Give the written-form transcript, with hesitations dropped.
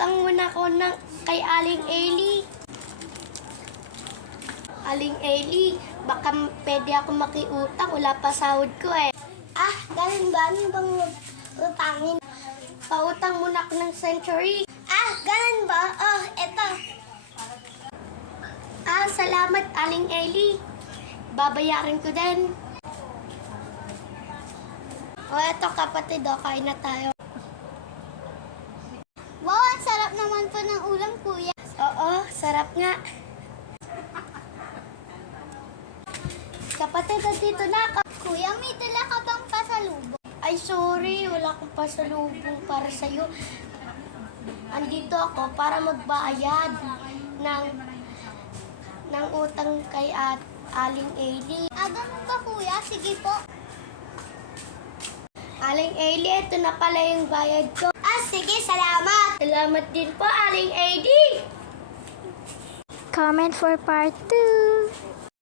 Pautang muna ko ng kay Aling Eli. Aling Eli, baka pwede ako makiutang. Wala pa sahod ko eh. Ah, ganun ba? Ano bang utangin? Pautang muna ako ng Century. Ah, ganun ba? Oh, eto. Ah, salamat Aling Eli. Babayarin ko din. O, eto kapatid, kain na tayo. Wow, ang sarap naman po ng ulam, kuya. Oo, sarap nga. Kapatid, dito na ako. Kuya, may dala ka bang pasalubong? Ay, sorry. Wala akong pasalubong para sa'yo. Andito ako para magbayad ng utang kay Aling Eli. Ah, ganun ba, kuya? Sige po. Aling Eli, ito na pala yung bayad ko. Ah, sige, salamat. Salamat din po, Aling Eli. Comment for part 2.